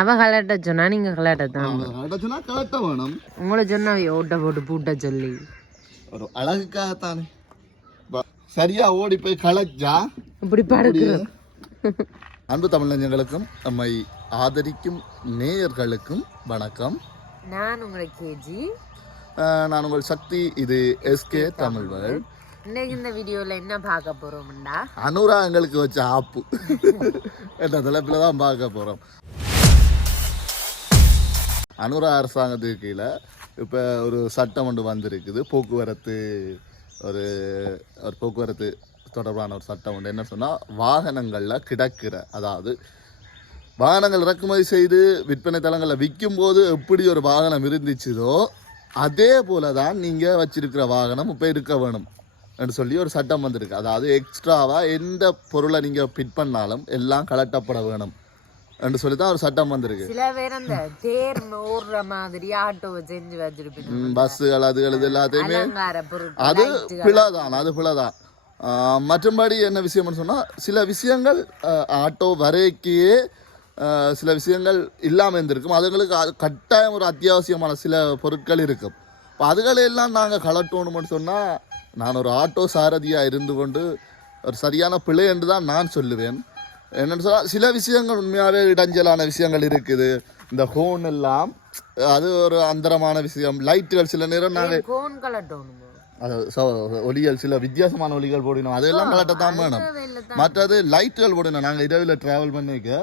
அவ கலாட்ட சொன்னா நீங்க கலாட்ட தான் கலட்டச்சுன்னா கலட்ட வேணும். உங்களை சொன்னா ஓட்ட போட்டு பூட்ட சொல்லி. ஒரு அழகுக்காகத்தானே. சரியா ஓடி போய் களைச்சா இப்படி படுக்குற. அன்பு தமிழஞ்சங்களுக்கும் நம்மை ஆதரிக்கும் நேயர்களுக்கும் வணக்கம். நான் உங்களை கேஜி. நான் உங்கள் சக்தி இது எஸ்கே தமிழ். வேர்ல்ட் இன்னைக்கு இந்த வீடியோல என்ன பார்க்க போறோம்டா? அனுரா எங்களுக்கு வச்ச ஆப்பு. என்ற தலைப்பில் தான் பார்க்க போகிறோம் அனுரா அரசாங்கத்துக்கு கீழே இப்போ ஒரு சட்டம் ஒன்று வந்திருக்குது. போக்குவரத்து ஒரு ஒரு போக்குவரத்து தொடர்பான ஒரு சட்டம் ஒன்று. என்ன சொன்னால் வாகனங்களில் கிடக்கிற அதாவது வாகனங்கள் இறக்குமதி செய்து விற்பனை தளங்களில் விற்கும்போது எப்படி ஒரு வாகனம் இருந்துச்சுதோ அதே போல தான் நீங்கள் வச்சிருக்கிற வாகனம் இப்போ இருக்க வேணும் என்று சொல்லி ஒரு சட்டம் வந்திருக்கு. அதாவது எக்ஸ்ட்ராவாக எந்த பொருளை நீங்கள் ஃபிட் பண்ணாலும் எல்லாம் கலட்டப்பட வேணும். என்று சொல்லி தான் ஒரு சட்டம் வந்திருக்கு. சில பேர் அந்த தேர் ஓடுற மாதிரி ஆட்டோவை செஞ்சு வச்சிருப்பீங்க. பஸ்ஸுகள் இது எல்லாத்தையுமே அது பிழைதான் அது பிழைதான். ஆஹ் மற்றும்படி என்ன விஷயம்னு சொன்னால் சில விஷயங்கள் ஆட்டோ வரைக்கே ஆஹ் சில விஷயங்கள் இல்லாமல் இருந்திருக்கும். அதுங்களுக்கு அது கட்டாயம் ஒரு அத்தியாவசியமான சில பொருட்கள் இருக்கும். இப்போ அதுகளை எல்லாம் நாங்கள் கலட்டணும்னு சொன்னால் நான் ஒரு ஆட்டோ சாரதியாக இருந்து கொண்டு ஒரு சரியான பிழை என்று தான் நான் சொல்லுவேன். என்னென்னு சொன்னால் சில விஷயங்கள் உண்மையாகவே இடைஞ்சலான விஷயங்கள் இருக்குது. இந்த ஹோன் எல்லாம் அது ஒரு அந்தரமான விஷயம். லைட்டுகள் சில நேரம் நாங்கள் ஒலிகள் சில வித்தியாசமான ஒலிகள் போடணும். அதெல்லாம் கலட்ட தான் வேணும். மற்றது லைட்டுகள் போடணும். நாங்கள் இரவில் ட்ராவல் பண்ணிக்க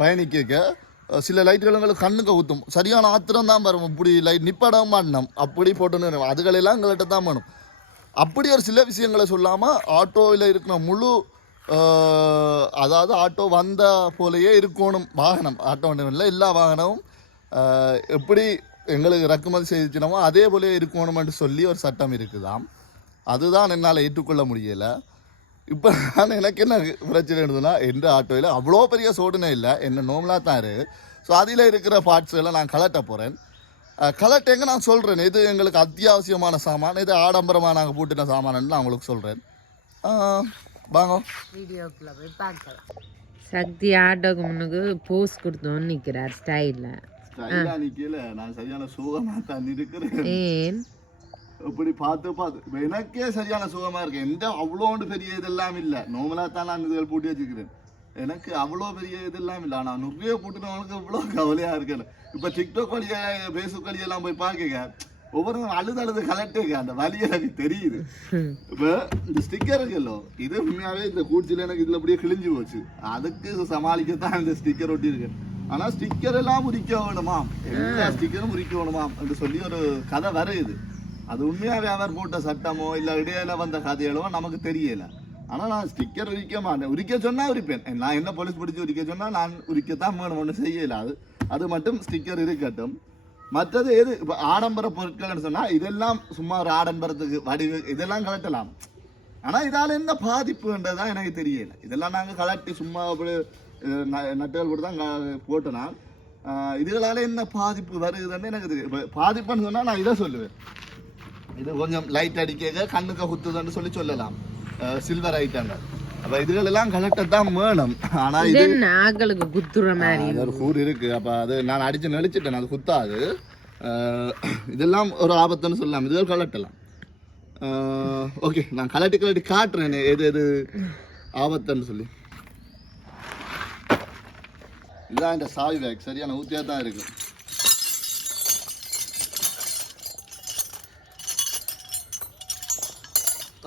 பயணிக்க சில லைட்டுகள் எங்களுக்கு கண்ணுக்கு ஊற்றும் சரியான ஆத்திரம் தான் வரும். இப்படி லைட் நிப்படம் மாட்டணும் அப்படி போட்டுன்னு அதுகளெல்லாம் எங்கள்கிட்ட தான் வேணும். அப்படி ஒரு சில விஷயங்களை சொல்லாமல் ஆட்டோவில் இருக்கிற முழு அதாவது ஆட்டோ வந்த போலேயே இருக்கணும். வாகனம் ஆட்டோ இல்லை எல்லா வாகனமும் எப்படி எங்களுக்கு இறக்குமதி செய்துச்சினமோ அதே போலே இருக்கணும்னு சொல்லி ஒரு சட்டம் இருக்குதாம். அதுதான் என்னால் ஏற்றுக்கொள்ள முடியலை. இப்போ நான் எனக்கு என்ன பிரச்சனை இருந்ததுன்னா எந்த ஆட்டோவில் அவ்வளோ பெரிய சோதனை இல்லை என்ன நோமலாக தான் இருக்கு ஸோ அதில் இருக்கிற பார்ட்ஸ் எல்லாம் நான் கலட்ட போகிறேன் கலட்டேங்க நான் சொல்கிறேன் இது எங்களுக்கு அத்தியாவசியமான சாமான் இது ஆடம்பரமாக நாங்கள் பூட்டின சாமான்னு நான் உங்களுக்கு சொல்கிறேன் வாங்க. வீடியோக்குள்ள போய் பார்க்கலாம். சக்தி ஆட்டோக்கு முன்னுக்கு போஸ் கொடுத்தோன்னு நிக்கிறார் ஸ்டைல்ல நான் சரியான சுகமாக தான் இருக்கிறேன். ஏன்? இப்படி பார்த்து பார்த்து. எனக்கே சரியான சுகமா இருக்கு. எந்த அவ்வளோண்டு பெரிய இதெல்லாம் இல்லை. நார்மலாக தான் நான் இதுகள் பூட்டி வச்சுக்கிறேன் எனக்கு அவ்வளோ பெரிய இதெல்லாம் இல்லை. ஆனால் நிறைய பூட்டினவங்களுக்கு இவ்வளோ கவலையா இருக்கல இப்போ டிக்டாக் வழியா ஃபேஸ்புக் வழியெல்லாம் போய் பார்க்க ஒவ்வொரு அழுது அழுது கலட்டுங்க. அந்த வலி எனக்கு தெரியுது. இப்போ இந்த ஸ்டிக்கர் இருக்குல்லோ இது உண்மையாவே இந்த கூச்சில் எனக்கு இதில் அப்படியே கிழிஞ்சு போச்சு. அதுக்கு சமாளிக்கத்தான் இந்த ஸ்டிக்கர் ஒட்டி இருக்கு. ஆனா ஸ்டிக்கர் எல்லாம் முறிக்க வேணுமாம் எல்லா ஸ்டிக்கரும் முறிக்க வேணுமாம் என்று சொல்லி ஒரு கதை வருது. அது உண்மையாவே அவர் போட்ட சட்டமோ இல்ல இடையில வந்த கதைகளோ நமக்கு தெரியல. ஆனா நான் ஸ்டிக்கர் உரிக்க மாட்டேன். உரிக்க சொன்னா உரிப்பேன். நான் என்ன போலீஸ் பிடிச்சி உரிக்க சொன்னா நான் உரிக்கத்தான் வேணும். ஒன்றும் செய்யல. அது அது மட்டும் ஸ்டிக்கர் இருக்கட்டும். மற்றது எது? இப்போ ஆடம்பர பொருட்கள்னு சொன்னால் இதெல்லாம் சும்மா ஒரு ஆடம்பரத்துக்கு வடிவு இதெல்லாம் கலட்டலாம் ஆனால் இதால் என்ன பாதிப்புன்றதுதான் எனக்கு தெரியல. இதெல்லாம் நாங்கள் கலட்டி சும்மா அப்படி ந- நட்டுகள் போட்டு தான் போட்டோம்னா இதுகளால் என்ன பாதிப்பு வருதுன்னு எனக்கு தெரியும் இப்போ பாதிப்புன்னு சொன்னால் நான் இதை சொல்லுவேன். இது கொஞ்சம் லைட் அடிக்க கண்ணுக்கு குத்துதுன்னு சொல்லி சொல்லலாம். சில்வர் ஐட்டங்கள் அப்ப இதுகள் எல்லாம் கலட்டத்தான் வேணும். ஆனா இது ஆக்களுக்கு குத்துற மாதிரி ஒரு கூறு இருக்கு. அப்ப அது நான் அடிச்சு நடிச்சிட்டேன் அது குத்தாது. இதெல்லாம் ஒரு ஆபத்துன்னு சொல்லலாம். இதுகள் கலட்டலாம். ஓகே நான் கலட்டி கலட்டி காட்டுறேன். எது எது ஆபத்துன்னு சொல்லி. இதான் இந்த சாவி பேக் சரியான ஊத்தியா தான் இருக்கு.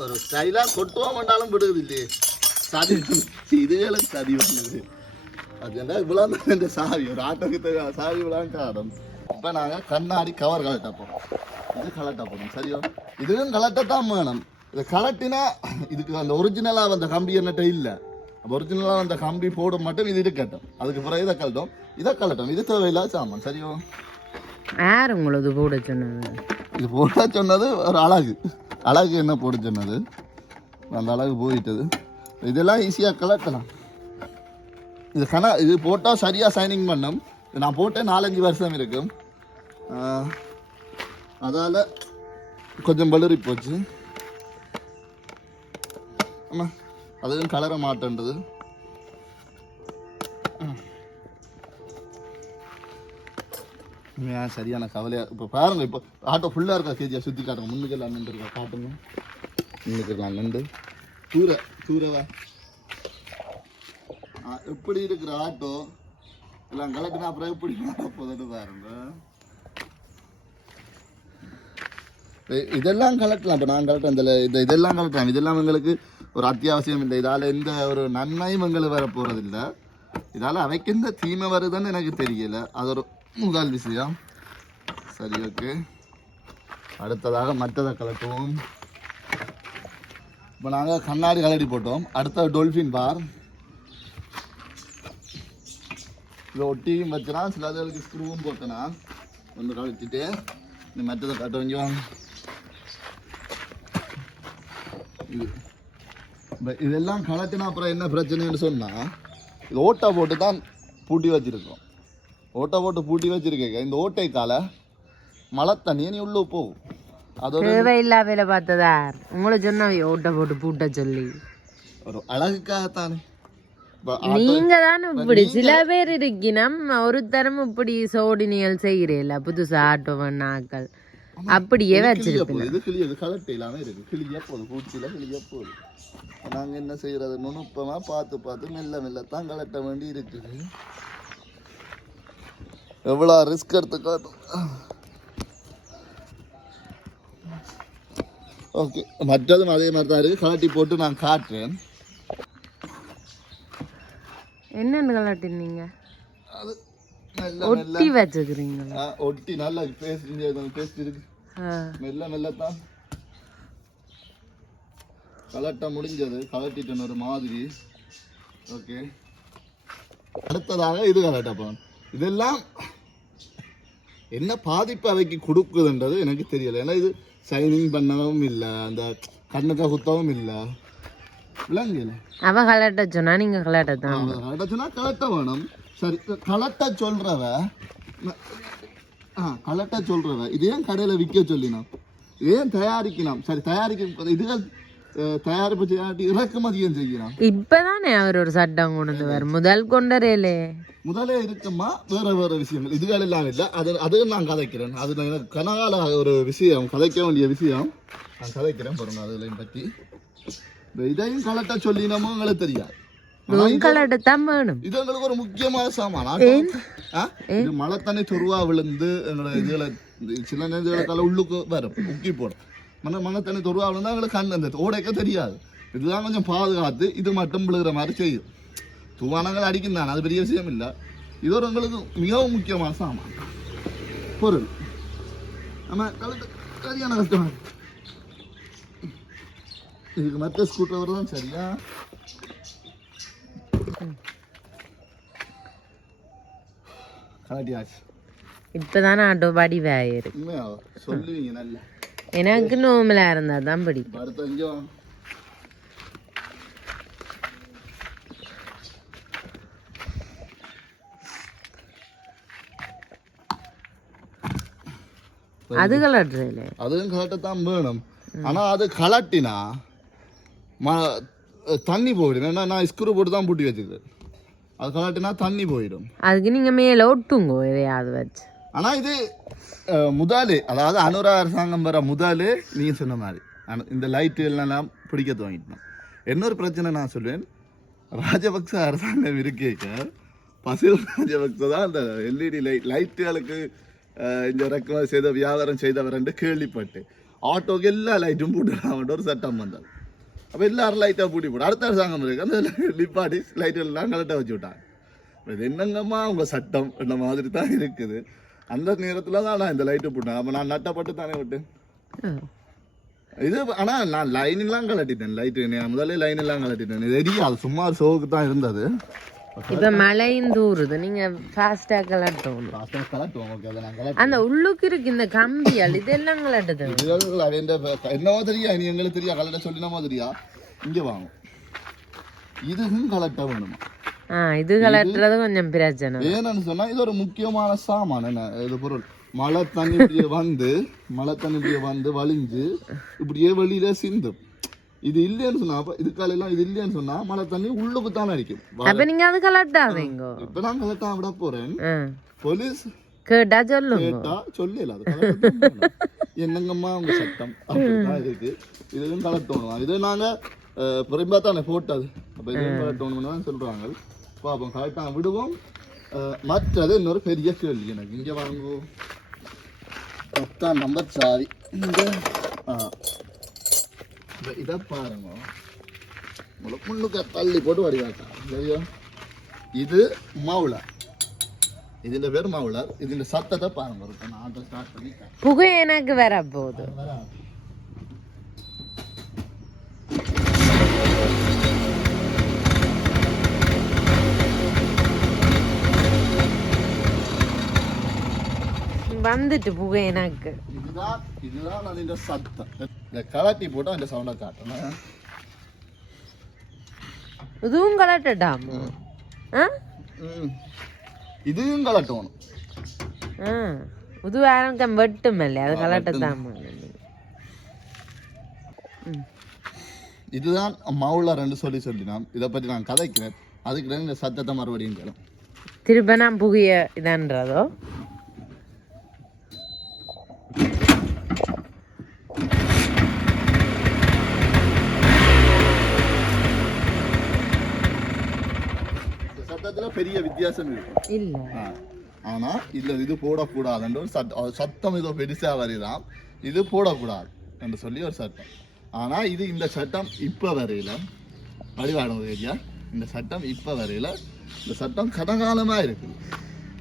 ஒரு ஸ்டைலா கொட்டுவா மாட்டாலும் விடுது இல்லையே சதி இதுகளும் சதி பண்ணுது அது என்ன இவ்வளோ இந்த சாவி ஒரு ஆட்டோக்கு சாவி இவ்வளோ காரணம் இப்போ நாங்கள் கண்ணாடி கவர் கலட்ட போகிறோம் இது கலட்ட போகிறோம் சரியா? இதுவும் கலட்டத்தான் வேணும். இதை கலட்டினா இதுக்கு அந்த ஒரிஜினலாக வந்த கம்பி என்னட்ட இல்லை. அப்போ ஒரிஜினலாக வந்த கம்பி போட மட்டும் இது இருக்கட்டும். அதுக்கு பிறகு இதை கழட்டும். இதை கலட்டும் இது தேவையில்லாத சாமான் சரியோ? யார் உங்களுக்கு போட சொன்னது? இது போட சொன்னது ஒரு அழகு. அழகு என்ன போட சொன்னது? அந்த அழகு போயிட்டது. இதெல்லாம் ஈஸியாக கலக்கலாம். இது கணா இது போட்டால் சரியாக சைனிங் பண்ணும். நான் போட்டேன் நாலஞ்சு வருஷம் இருக்கும். அதால் கொஞ்சம் பலுரி போச்சு. ஆமாம் அதுவும் கலர மாட்டேன்றது உண்மையாக சரியான கவலையாக இப்போ பாருங்கள் இப்போ ஆட்டோ ஃபுல்லாக இருக்கா கேஜியாக சுற்றி காட்டுங்க. முன்னுக்கு எல்லாம் நின்று இருக்கா காட்டுங்க. முன்னுக்கு எல்லாம் நின்று. தூர. தூரவா எப்படி இருக்கிற ஆட்டோ? எல்லாம் கலக்குனா அப்புறம் எப்படி போதுன்னு பாருங்க. இதெல்லாம் கலட்டலாம். இப்போ நான் கலட்டேன் இந்த இந்த இதெல்லாம் கலக்கலாம் இதெல்லாம் எங்களுக்கு ஒரு அத்தியாவசியம் இல்லை. இதால் எந்த ஒரு நன்மையும் எங்களுக்கு வர போகிறதில்ல இதால் அவைக்கு எந்த தீமை வருதுன்னு எனக்கு தெரியல. அது ஒரு முதல் விஷயம். சரி ஓகே அடுத்ததாக மற்றதை கலட்டுவோம். இப்போ நாங்கள் கண்ணாடி கலடி போட்டோம். அடுத்த டொல்ஃபின் பார். இதை ஒட்டியும் வச்சுனா சில அதுகளுக்கு ஸ்க்ரூவும் போட்டனா. ஒன்று கழிச்சிட்டு இந்த மற்றதை கட்ட கொஞ்சம் இது. இதெல்லாம் கலட்டினா அப்புறம் என்ன பிரச்சனைன்னு சொன்னால் இது ஓட்டை போட்டு தான் பூட்டி வச்சிருக்கோம் ஓட்டை போட்டு பூட்டி வச்சிருக்கேங்க. இந்த ஓட்டை கால மழை தண்ணி நீ உள்ளே போகும். தேவையில்லா வேலை பார்த்ததா? உங்களை சொன்ன ஓட்ட போட்டு பூட்ட சொல்லி. ஒரு அழகுக்காகத்தானே. இப்போ நீங்க தானே இப்படி சில பேர் இருக்கினம் ஒரு தரம் இப்படி சோடினியல் செய்கிறீல்ல. புதுசா ஆட்டோ பண்ணாக்கள். அப்படியே கிளிய வச்சிருப்பேன் போகுது இது கிளியது கலட்டு இல்லாம இருக்கு. கிளிய போகுது. பூச்சியில கிளிய போகுது. நாங்க என்ன செய்யறது? நுணுப்பமா பார்த்து பார்த்து மெல்ல மெல்ல தான் கலட்ட வேண்டி இருக்குது. எவ்வளோ ரிஸ்க் எடுத்து காட்டும் ஓகே மற்றதும் அதே மாதிரி தான் இருக்கு. கலட்டி போட்டு நான் காட்டுறேன். என்னன்னு கலாட்டினீங்க? அது ஒட்டி வச்சுக்கிறீங்களா? ஒட்டி நல்லா பேஸ்ட் பேஸ்ட் இருக்கு. மெல்ல மெல்ல தான் கலட்ட முடிஞ்சது. கலட்டிட்டேன் ஒரு மாதிரி. ஓகே அடுத்ததாக இது கலட்டப்போம் இதெல்லாம் என்ன பாதிப்பு அவைக்கு கொடுக்குதுன்றது எனக்கு தெரியல. ஏன்னா இது சைனிங் பண்ணவும் இல்லை அந்த கண்ணுக்கு குத்தவும் இல்லை. விளங்கல அவ கலாட்ட சொன்னா நீங்க கலாட்ட தான் கலட்டச்சுன்னா கலட்ட வேணும். சரி கலட்ட சொல்றவ ஆ கலட்ட சொல்றவ இது ஏன் கடையில் விற்க சொல்லினோம். ஏன் தயாரிக்கணும். சரி தயாரிக்க இதுகள் அஹ், தயாரிப்பு செய்யாட்டி இறக்குமதியும் செய்யணும் இப்பதானே அவர் ஒரு சட்டம் கொண்டு வந்தார் முதல் கொண்டரேலே முதலே இருக்குமா வேற வேற விஷயங்கள் இதுகள் எல்லாம் இல்லை அது அது நான் கதைக்கிறேன் அது எனக்கு கனகால ஒரு விஷயம் கதைக்க வேண்டிய விஷயம் நான் கதைக்கிறேன் பாருங்க அதுலையும் பற்றி இதையும் கலட்ட சொல்லினமோ உங்களுக்கு தெரியாது ஆனா இது- கலாட்ட தான் வேணும் இது எங்களுக்கு ஒரு முக்கியமான சாமான்? இது மழை தண்ணி துருவா விழுந்து எங்களோட இதுல சில நேரத்தில் உள்ளுக்கு வரும் உக்கி போடும் மன மழை தண்ணி துருவா விழுந்தா எங்களுக்கு கண் அந்த ஓடைக்க தெரியாது. இதுதான் கொஞ்சம் பாதுகாத்து இது மட்டும் விழுகிற மாதிரி செய்யும். துவானங்கள் அடிக்கும் தானே அது பெரிய விஷயம் இல்லை. இது ஒரு எங்களுக்கு மிகவும் முக்கியமான சாமான். பொருள். நம்ம கலட்டு சரியான கஷ்டம் இதுக்கு மற்ற ஸ்கூட்டர் தான் சரியா? கலட்டியாச்சு. இப்பதானே ஆட்டோ பாடி சொல்லுவீங்க நல்லா. எனக்கு நோமலா இருந்தா தான் பிடிக்கும் அது கலாட்டுறதுல அதுவும் கலட்டத்தான் வேணும். ஆனா அது கலட்டினா தண்ணி போயிடும். ஏன்னா நான் ஸ்க்ரூ போட்டு தான் பூட்டி வச்சுக்கிறேன் அது கலட்டினா தண்ணி போயிடும். அதுக்கு நீங்க மேல ஒட்டுங்கோ எதையாவது வச்சு. ஆனால் இது அஹ், முதலு. அதாவது அனுரா அரசாங்கம் வர முதலு நீங்கள் சொன்ன மாதிரி. இந்த லைட்டு எல்லாம் பிடிக்க துவங்கிட்டோம். இன்னொரு பிரச்சனை நான் சொல்வேன். ராஜபக்ச அரசாங்கம் இருக்கேக்க பசில் ராஜபக்ச தான் அந்த எல்இடி லைட் லைட்டுகளுக்கு இந்த இறக்குமதி செய்த வியாபாரம் செய்தவர் என்று கேள்விப்பட்டு ஆட்டோக்கு எல்லா லைட்டும் போட்டுறாமட்டு ஒரு சட்டம் வந்தது. அப்போ எல்லாரும் லைட்டாக பூட்டி போட்டு அடுத்த அரசாங்கம் இருக்கு. அந்த லிப்பாடி லைட்டுகள்லாம் எல்லாம் கரெக்டாக வச்சு விட்டாங்க. இது என்னங்கம்மா உங்க சட்டம்? இந்த மாதிரி தான் இருக்குது. அந்த நேரத்துல தான் நான் இந்த லைட்டு போட்டேன். அப்போ நான் நட்டப்பட்டு தானே விட்டேன். இது ஆனா நான் லைன் எல்லாம் கலட்டிட்டேன் லைட்டு நான் முதல்ல லைன் எல்லாம் கலட்டிட்டேன் இது தெரியாது சும்மா ஷோவுக்கு தான் இருந்தது. இப்ப மழையும் தூருது. நீங்க ஃபாஸ்டா கலாட்டணும் அந்த உள்ளுக்கு இருக்கு இந்த கம்பியால் இதெல்லாம் கலாட்டுது என்னவோ தெரியா நீ எங்களுக்கு தெரியா? கலட்ட சொல்லினமோ தெரியா? இங்கே வாங்க. இதுவும் கலட்ட வேணுமா? இது கலாட்டுறது கொஞ்சம் பிரச்சனை ஏன்னு சொன்னா இது ஒரு முக்கியமான சாமான் என்ன இது பொருள். மழை தண்ணி இப்படியே வந்து மழை தண்ணி இப்படியே வந்து வலிஞ்சு இப்படியே வெளியில சிந்தும். இது இல்லைன்னு சொன்னா இதுக்கால எல்லாம் இது இல்லைன்னு சொன்னா மழை தண்ணி உள்ளுக்கு தானே அடிக்கும். அப்ப நீங்க அது கலாட்டாதீங்க இப்ப நான் கலெக்டா விட போறேன். போலீஸ் கேட்டா சொல்லுங்க. கேட்டா சொல்லல அது. என்னங்கம்மா உங்க சட்டம்? அப்படிதான் இருக்கு. இதுவும் கலட்டணும் இது நாங்க அஹ், புறம்பா தானே போட்டது. அப்ப இதுவும் கலட்டணும்னு சொல்றாங்க. பார்ப்போம் கவிப்பாங்க விடுவோம். மற்றது இன்னொரு பெரிய கேள்வி எனக்கு. இங்கே வாங்குவோம் பத்தாம் நம்பர் சாவி இந்த இதை பாருங்க. முழுக்க தள்ளி போட்டு வடிவாட்டான் சரியா? இது மவுளா. இதுல பேர் மவுளா. இதுல சத்தத்தை பாருங்க. இருக்கு நான் அதை ஸ்டார்ட் பண்ணி புகை எனக்கு வர போகுது வந்துட்டு புக எனக்கு. இதுதான் இதுதான் கலட்டி போட்டு அந்த சவுண்ட காட்டணும் இதுவும் கலட்டடாம் இதுவும் கலட்டணும். இது வேற வெட்டுமல்ல அது கலட்டதாம் இதுதான் மவுலா ரெண்டு சொல்லி சொல்லினான் இதை பற்றி நான் கதைக்கிறேன். அதுக்கு ரெண்டு சத்தத்தை மறுபடியும் கேளும். திருப்ப நான் புகிய இதன்றதோ? பெரிய வித்தியாசம் இருக்கு இல்ல. ஆனா இல்ல இது போடக்கூடாதுன்ற ஒரு சட்டம் சத்தம் ஏதோ பெருசா வருதாம். இது போடக்கூடாது என்று சொல்லி ஒரு சட்டம். ஆனா இது இந்த சட்டம் இப்ப வரையில வழிபாடு ஏரியா இந்த சட்டம் இப்ப வரையில இந்த சட்டம் கடகாலமா இருக்குது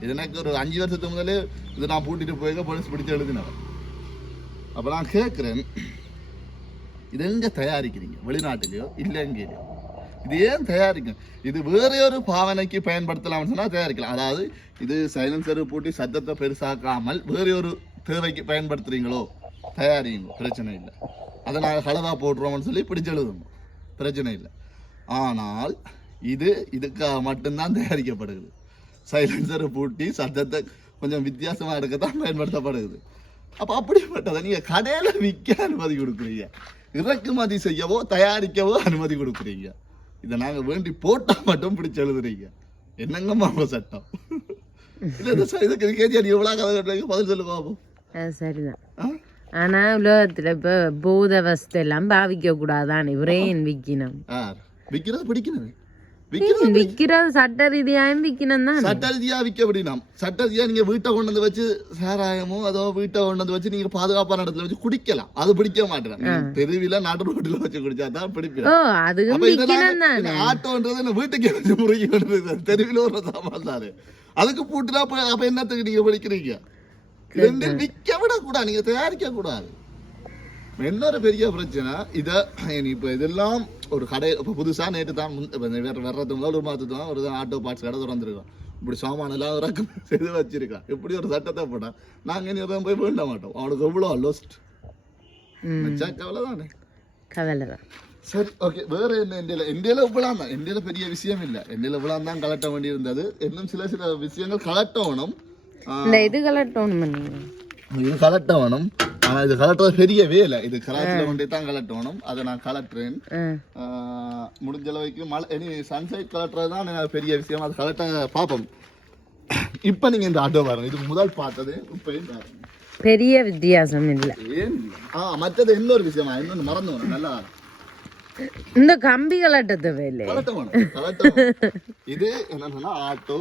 இது எனக்கு ஒரு அஞ்சு வருஷத்துக்கு முதலே இது நான் பூட்டிட்டு போயிருக்க போலீஸ் பிடிச்சு எழுதினவன் அப்ப நான் கேட்கிறேன் இது எங்க தயாரிக்கிறீங்க? வெளிநாட்டிலேயோ இல்ல எங்கேயோ இது ஏன் தயாரிக்கும்? இது வேற ஒரு பாவனைக்கு பயன்படுத்தலாம்னு சொன்னால் தயாரிக்கலாம். அதாவது இது சைலன்சர் பூட்டி சத்தத்தை பெருசாக்காமல் வேற ஒரு தேவைக்கு பயன்படுத்துறீங்களோ? தயாரிங்க பிரச்சனை இல்லை. அதை நாங்கள் களவா போட்டுருவோம்னு சொல்லி பிடிச்சு எழுதுவோம். பிரச்சனை இல்லை. ஆனால் இது இதுக்காக மட்டும்தான் தயாரிக்கப்படுகிறது. சைலன்சரை பூட்டி சத்தத்தை கொஞ்சம் வித்தியாசமாக இருக்க தான் பயன்படுத்தப்படுகிறது. அப்போ அப்படிப்பட்டதை நீங்கள் கடையில் விற்க அனுமதி கொடுக்குறீங்க. இறக்குமதி செய்யவோ தயாரிக்கவோ அனுமதி கொடுக்குறீங்க. இதை நாங்க வேண்டி போட்டா மட்டும் பிடிச்சு எழுதுறீங்க. என்னங்கம்மா உங்க சட்டம்? இல்ல இந்த ச- இதுக்கு கேஜி அடி எவ்வளவு கதை கட்டுறீங்க? பதில் சொல்லு பாப்போம் அது சரிதான்? ஆனா உலகத்துல இப்ப பூத வஸ்து எல்லாம் பாவிக்க கூடாதானே பிரேன் விக்கணும் யார் விக்கிறது பிடிக்கிறது சட்ட ரீதியாயும் விக்கணும் தான்? சட்ட ரீதியா விற்க சட்ட ரீதியா நீங்க வீட்டை கொண்டு வந்து வச்சு சாராயமோ அதோ வீட்டை கொண்டு வந்து வச்சு நீங்க பாதுகாப்பான இடத்துல வச்சு குடிக்கலாம். அது பிடிக்க மாட்டேன். தெருவில நாட்டு ரோட்டில் வச்சு குடிச்சா தான் இந்த ஆட்டோன்றது என்ன வீட்டுக்கு வச்சு முறைக்கு தெருவில் ஒரு சாமான் அதுக்கு பூட்டுனா அப்ப என்னத்துக்கு நீங்க படிக்கிறீங்க? விற்க விட கூடாது நீங்க தயாரிக்க கூடாது இன்னொரு பெரிய பிரச்சனை இதை இப்போ இதெல்லாம் ஒரு கடை இப்போ புதுசாக நேற்று தான் வேற வர்றது ஒரு மாதத்து தான் ஒரு ஆட்டோ பார்ட்ஸ் கடை திறந்துருக்கோம். இப்படி சாமான் எல்லாம் இறக்கம் செய்து வச்சிருக்கான் இப்படி ஒரு சட்டத்தை போட்டால் நாங்கள் இனி எதுவும் போய் வேண்ட மாட்டோம். அவனுக்கு எவ்வளோ லோஸ்ட் கவலை தானே கவலை தான் சரி ஓகே வேற என்ன இந்தியால இந்தியால இவ்வளவு தான். இந்தியால பெரிய விஷயம் இல்ல. இந்தியால இவ்வளவு தான் கலட்ட வேண்டி இருந்தது இன்னும் சில சில விஷயங்கள் ஆஹ், இந்த இது பண்ணீங்க இது கலட்டணும் ஆனா இது கலட்டுறது பெரிய வேலை. இது கலாச்சில கொண்டே தான் கலட்டணும். அதை நான் கலட்டுறேன். முடிஞ்ச அளவுக்கு மழை இனி சன்சைட் கலட்டுறது தான் எனக்கு பெரிய விஷயம்? அது கலட்ட பார்ப்போம். இப்போ நீங்க இந்த ஆட்டோ பாருங்க. இது முதல் பார்த்தது இப்பயும் பாருங்க பெரிய வித்தியாசம் இல்லை. ஏன்? ஆ மற்றது இன்னொரு விஷயமா இன்னொன்று மறந்து. நல்லா. இந்த கம்பி கலட்டத்து வேலை. இது என்னன்னா ஆட்டோ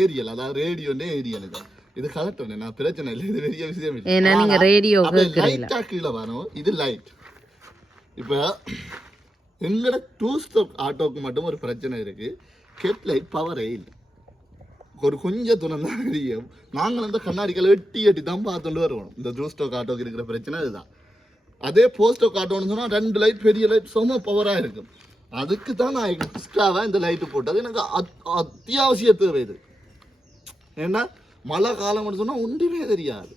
ஏரியல் அதாவது ரேடியோண்டே ஏரியல் இது. இது கலட்டணும் நான் பிரச்சனை இல்லை இது பெரிய விஷயம் இல்லை ஏன்னா நீங்க ரேடியோ லைட்டா கீழே வரும் இது லைட் இப்போ எங்களோட டூ ஸ்டோக் ஆட்டோக்கு மட்டும் ஒரு பிரச்சனை இருக்கு ஹெட் லைட் பவரே இல்லை ஒரு கொஞ்சம் தூரம் தான் தெரியும் நாங்கள் அந்த கண்ணாடிகளை எட்டி எட்டி தான் பார்த்துட்டு வருவோம் இந்த டூ ஸ்டோக் ஆட்டோக்கு இருக்கிற பிரச்சனை இதுதான் அதே போஸ்டோக் ஆட்டோன்னு சொன்னா ரெண்டு லைட் பெரிய லைட் சும பவரா இருக்கும் அதுக்கு தான் நான் எக்ஸ்ட்ராவா இந்த லைட் போட்டது எனக்கு அத்- அத்தியாவசிய தேவை இது ஏன்னா மழை காலம் சொன்னா ஒன்றுமே தெரியாது.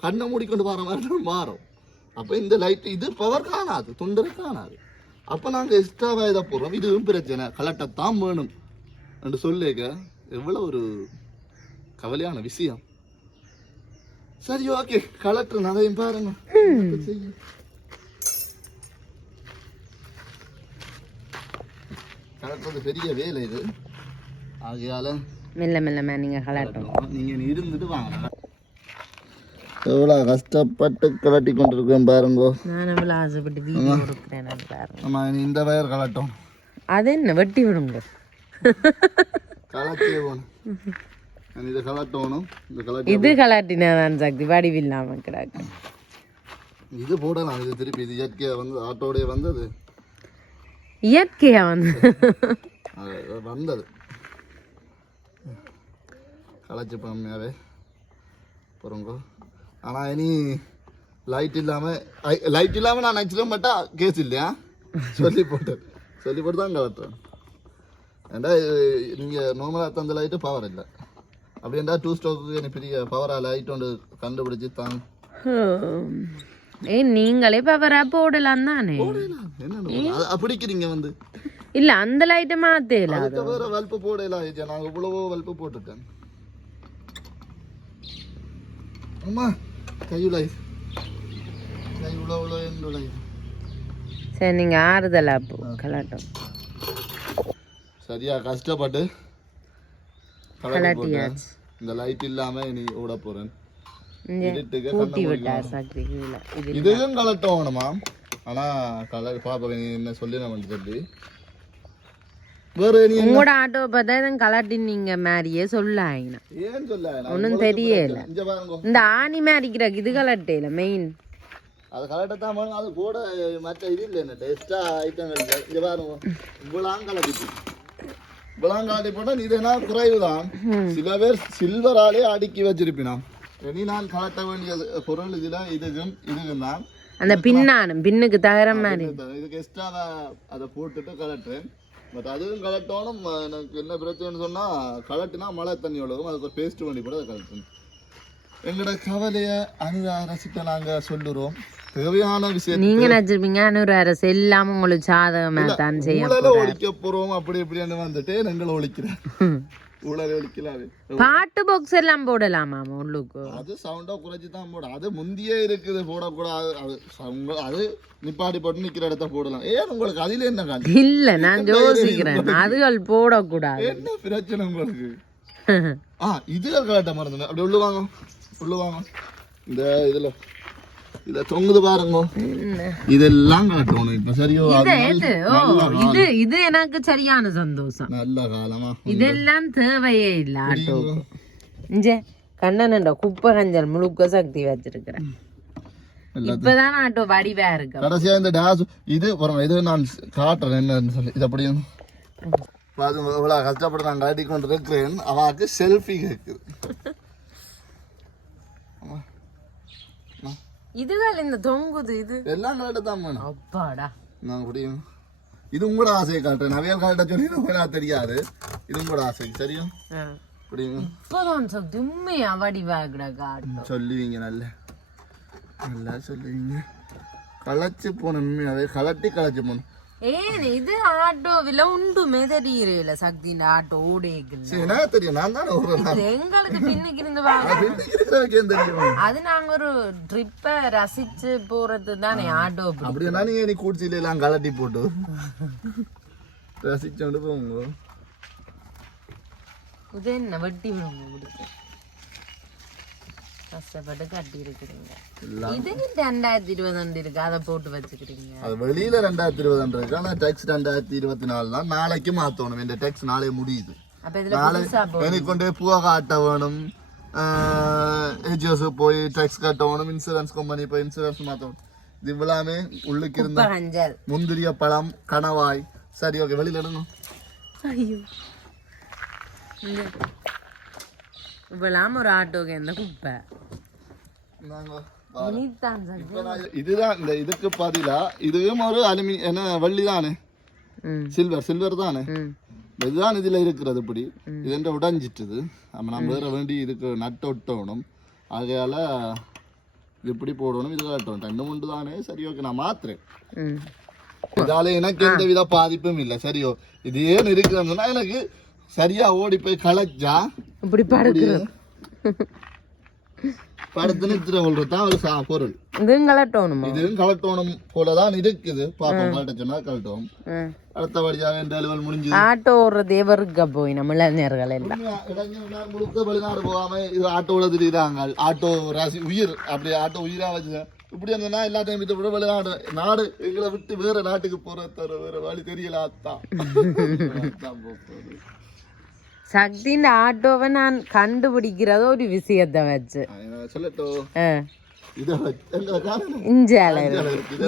கண்ணை மூடிக்கொண்டு வர மாதிரி மாறும். அப்போ இந்த லைட் இது பவர் காணாது தொண்டரை காணாது. அப்போ நாங்கள் எக்ஸ்ட்ராவாக இதை போடுறோம் இதுவும் பிரச்சனை. கலட்டத்தான் வேணும். என்று சொல்லிக்க எவ்வளோ ஒரு கவலையான விஷயம். சரி ஓகே கலெக்டர் அதையும் பாருங்க? கலெக்டர் பெரிய வேலை இது. ஆகையால மெல்ல மெல்லமா நீங்க கலாட்டும் நீங்க இருந்துட்டு வாங்க. எவ்வளோ கஷ்டப்பட்டு கலட்டி கொண்டிருக்கேன் பாருங்கோ. நான் எவ்வளோ ஆசைப்பட்டு வீடியோ கொடுக்குறேன் பாருங்க. இந்த வயர் கலட்டும். அது என்ன வெட்டி விடுங்க. கலட்டியே போகணும் நான் இதை கலட்டணும் கலட்டி இது கலாட்டினா தான் சக்தி வடிவில்லாம கிடக்கு. இது போடலாம். இது திருப்பி இது இயற்கையாக வந்து ஆட்டோடைய வந்தது. இயற்கையா வந்து. வந்தது. பண்ணாவே போகிறோங்கோ ஆனால் இனி லைட் இல்லாமல் லைட் இல்லாமல் நான் ஆக்சுவலாக மாட்டா கேஸ் இல்லையா? சொல்லி போட்டேன். சொல்லி போட்டு தான் கலட்டுறேன் ஏண்டா நீங்கள் நார்மலாக தந்த லைட்டு பவர் இல்லை. அப்படின்டா டூ ஸ்டோக்கு எனக்கு பெரிய பவராக லைட் ஒன்று கண்டுபிடிச்சி தான். ஏய் நீங்களே பவரா போடலாம் தானே? என்ன அப்படிக்கிறீங்க வந்து. இல்ல அந்த லைட்டை மாத்தேல வேற வல்ப்பு போடலாம் நான் இவ்வளவோ வல்ப்பு போட்டுட்டேன். அம்மா கையுலை கை இவ்வளோ இவ்வளோ என்னுடைய சரி நீங்க ஆறுதலா கலாட்டம். சரியா கஷ்டப்பட்டு. கலாட்டியாச்சு. இந்த லைட் இல்லாம இனி ஓட போறேன். இதுவும் கலட்டணுமா ஆனா கலர் பாப்பா நீ என்ன சொல்லி நான் சொல்லி வேற நீ உங்களோட ஆட்டோ பார்த்தா இதான் கலாட்டினீங்க மாதிரியே சொல்ல ஆயினா. ஏன் சொல்ல இவ்வளவு தெரியல. இந்த ஆணி மாதிரிக்கிறாக்கு இது கலட்டையில மெயின் அது கரெக்டாக தான் பாருங்க அது கூட மற்ற இது இல்லை என்ன எக்ஸ்ட்ரா ஐட்டங்கள் இல்லை. இங்கே பாருங்க. இவ்வளோம் கலக்கிட்டு இவ்வளோம் கலட்டி போட்டால் இது என்ன குறைவு தான். சில பேர் சில்வராலே அடுக்கி வச்சிருப்பினான் இனி நான் கலட்ட வேண்டிய பொருள் இதில் இதுக்கும் இதுக்கும் தான். அந்த பின்னானும் பின்னுக்கு தகர மாதிரி. இதுக்கு எக்ஸ்ட்ரா அதை போட்டுட்டு கலட்டுறேன் பட் அதுவும் கலட்டணும் எனக்கு என்ன பிரச்சனைன்னு சொன்னால் கலட்டினா மழை தண்ணி ஒழுகும் அதுக்கு ஒரு பேஸ்ட் பண்ணி கூட அதை கலட்டணும். எங்களோட கவலையை அனுத ரசிக்க நாங்கள் சொல்லுறோம். தேவையான விஷயம் நீங்க நினைச்சிருப்பீங்க அனூர் அரசு எல்லாம் உங்களுக்கு சாதகமா தான் செய்ய ஊழலை ஒழிக்க போறோம் அப்படி இப்படின்னு வந்துட்டு எங்களை ஒழிக்கிறேன் பாட்டு பாக்ஸ் எல்லாம் போடலாமா உள்ளுக்கு அது சவுண்டா குறைச்சி தான் போடும் அது முந்தியே இருக்குது போடக்கூடாது அது sound- அது நிப்பாட்டி போட்டு நிக்கிற இடத்த போடலாம் ஏன் உங்களுக்கு அதுல என்ன இல்ல நான் யோசிக்கிறேன் அதுகள் போடக்கூடாது என்ன பிரச்சனை உங்களுக்கு ஆ இது கரெக்டா மறந்துங்க அப்படி உள்ள வாங்க உள்ள வாங்க இந்த இதுல இதுல தொங்குது பாருங்க? இதெல்லாம் காட்டணும். இப்ப சரியோ இது ஓ இது இது எனக்கு சரியான சந்தோஷம். நல்ல காலமா? இதெல்லாம் தேவையே இல்ல ஆட்டோக்கு. இஞ்ச கண்ணனண்ட குப்பை கஞ்சல் முழுக்க சக்தி வச்சிருக்கிறேன். இப்பதான் ஆட்டோ வடிவா இருக்கு. கடைசியா இந்த டேஸ் இது இது நான் காட்டுறேன் என்னன்னு சொல்லி. இது அப்படியே அது இவ்வளோ கஷ்டப்பட்டு நான் காட்டி கொண்டு இருக்கிறேன். அவாக்கு செல்ஃபி கேட்குது இதுகள் இந்த தொங்குது இது. எல்லாம் கரெக்டாக தான் அப்பாடா. நான் முடியும் இது உங்களோட ஆசையை காட்டுறேன். நிறைய கரெக்டாக சொல்லி உங்களுக்கு தெரியாது. இது உங்களோட ஆசை சரியும் ஆ. புரியுங்க இப்பதான் சக்தி உண்மையா வடிவா கிடக்கு ஆட்டோ சொல்லுவீங்க நல்ல நல்லா சொல்லுவீங்க. களைச்சு போன உண்மையாவே கலட்டி களைச்சு போகணும் ஏன் இது ஆட்டோவில உண்டுமே தெரியல சக்தி இந்த ஆட்டோ என்ன தெரியும்? நான் தானே எங்களுக்கு பின்னுக்கு இருந்து அது நாங்க ஒரு ட்ரிப்ப ரசிச்சு போறது தானே ஆட்டோ அப்படி அப்படின்னா நீங்க நீ கூச்சில எல்லாம் கலட்டி போட்டு. ரசிச்சோண்டு போங்க. இது என்ன வெட்டி விடுங்க கஷ்டப்பட்டு கட்டி இருக்கிறீங்க இது ரெண்டாயிரத்தி இருபது இருக்கு அதை போட்டு வச்சுக்கிறீங்க அது வெளியில ரெண்டாயிரத்தி இருபது இருக்கு ஆனா டெக்ஸ் ரெண்டாயிரத்தி இருபத்தி நாலு தான் நாளைக்கு மாத்தணும் இந்த டெக்ஸ் நாளே முடியுது எனக்கு கொண்டு பூவா காட்ட வேணும் ஹெச்எஸ் போய் டெக்ஸ் கட்டணும் இன்சூரன்ஸ் கம்பெனி போய் இன்சூரன்ஸ் மாத்தணும் இது இவ்வளாமே உள்ளுக்கு இருந்த முந்திரிய பழம் கணவாய் சரி ஓகே வெளியில எடுங்க ஐயோ இவ்வளாம ஒரு ஆட்டோக்கு எந்த குப்பை இதுதான் இந்த இதுக்கு பதிலா இதுவும் ஒரு அலுமி என்ன வள்ளி தானே சில்வர் சில்வர் தானே இதுதான் இதுல இருக்கிறது இப்படி இது என்ன உடைஞ்சிட்டுது நம்ம நம்ம வேற வேண்டி இதுக்கு நட்டு ஒட்டணும் ஆகையால இது இப்படி போடணும் இது கட்டணும் ரெண்டு மூன்று தானே சரி ஓகே நான் மாத்துறேன் இதால எனக்கு எந்த வித பாதிப்பும் இல்லை சரியோ இது ஏன் இருக்குதுன்னா எனக்கு சரியா ஓடி போய் களைச்சா? இப்படி படுக்குறோம் படத்துல நிறுத்திட கொள்றது தான் ஒரு சா- பொருள். இதுவும் கலட்டணுமா? இதுவும் கலட்டோணும் போலதான் இருக்குது. பாப்போம் கலட்ட சொன்னா கலட்டும். அடுத்தபடியாக இந்த அலுவல் முடிஞ்சது. ஆட்டோ ஓடுறதே வெறுக்க போய் நம்ம இளைஞர்கள் எல்லாம்? உண்மையா, இளைஞர் நாள் முழுக்க வெளிநாடு போகாம இது ஆட்டோல திரிகிறாங்க ஆட்டோ ராசி உயிர். அப்படி ஆட்டோ உயிரா வச்சு இப்படி இருந்ததுன்னா எல்லா டைம் விட்டு விட வெளிநாடு நாடு எங்களை விட்டு வேற நாட்டுக்கு போற தவிர வேற வழி தெரியல அத்தான் சக்தியின் ஆட்டோவை நான் கண்டுபிடிக்கிறதோ ஒரு விஷயத்தை வச்சு.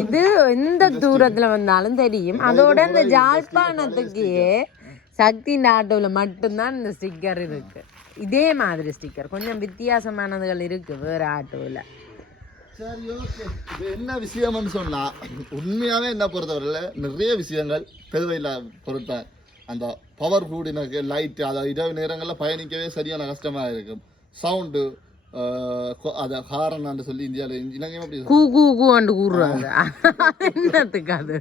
இதை எந்த தூரத்துல வந்தாலும் தெரியும். அதோட இந்த ஜாழ்ப்பாணத்துக்கு சக்தியின் ஆட்டோவில் மட்டும்தான் இந்த ஸ்டிக்கர் இருக்கு. இதே மாதிரி ஸ்டிக்கர் கொஞ்சம் வித்தியாசமானதுகள் இருக்கு வேற ஆட்டோவில். சரி ஓகே. இது என்ன விஷயம்னு சொன்னா உண்மையாவே என்ன பொறுத்தவரையில நிறைய விஷயங்கள் தேவையில்லா பொருட்கள். அந்த பவர் கூடினக்கு லைட் அதாவது இரவு நேரங்களில் பயணிக்கவே சரியான கஷ்டமா இருக்கும். சவுண்டு அதை ஹாரன் சொல்லி இந்தியாவில் இலங்கையும் அப்படி கூ கூ என்னத்துக்கு அது?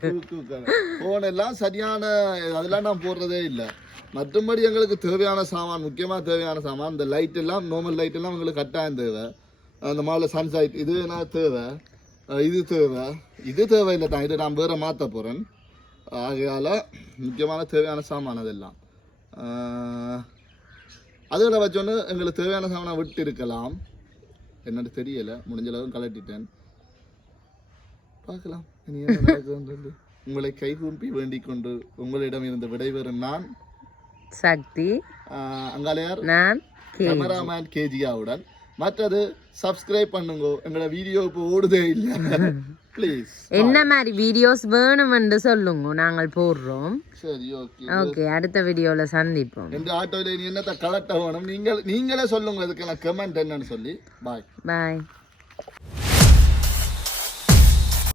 ஃபோன் எல்லாம் சரியான அதெல்லாம் நான் போடுறதே இல்லை. மற்றபடி எங்களுக்கு தேவையான சாமான் முக்கியமாக தேவையான சாமான் இந்த லைட் எல்லாம் நார்மல் லைட் எல்லாம் எங்களுக்கு கட்டாயம் தேவை. அந்த மாதிரி சன்சைட் இது என்ன தேவை? இது தேவை. இது தேவையில்லை தான். இது நான் வேற மாற்ற போகிறேன் ஆகையால் முக்கியமான தேவையான சாமான் அதெல்லாம். அதில் வச்சோன்னு எங்களுக்கு தேவையான சாமானை விட்டு இருக்கலாம் என்னன்னு தெரியல முடிஞ்ச அளவு கலட்டிட்டேன் பார்க்கலாம் இனி என்ன நடக்குதுன்றது. உங்களை கைகூப்பி வேண்டிக் கொண்டு உங்களிடம் இருந்து விடைபெறும் நான் சக்தி ஆஹ் அங்காளையார் நான் கேமராமேன் கேஜியாவுடன். மற்றது சப்ஸ்கிரைப் பண்ணுங்க. எங்களோட வீடியோ இப்போ ஓடுதே இல்லை. ப்ளீஸ் என்ன மாதிரி வீடியோஸ் வேணுமென்று சொல்லுங்க. நாங்கள் போடுறோம். சரி ஓகே ஓகே அடுத்த வீடியோவில் சந்திப்போம். எந்த ஆட்டோவில் நீ என்னத்தை கலட்ட வேணும்? நீங்கள் நீங்களே சொல்லுங்க இதுக்கு நான் கமெண்ட் என்னன்னு சொல்லி. பாய் பாய்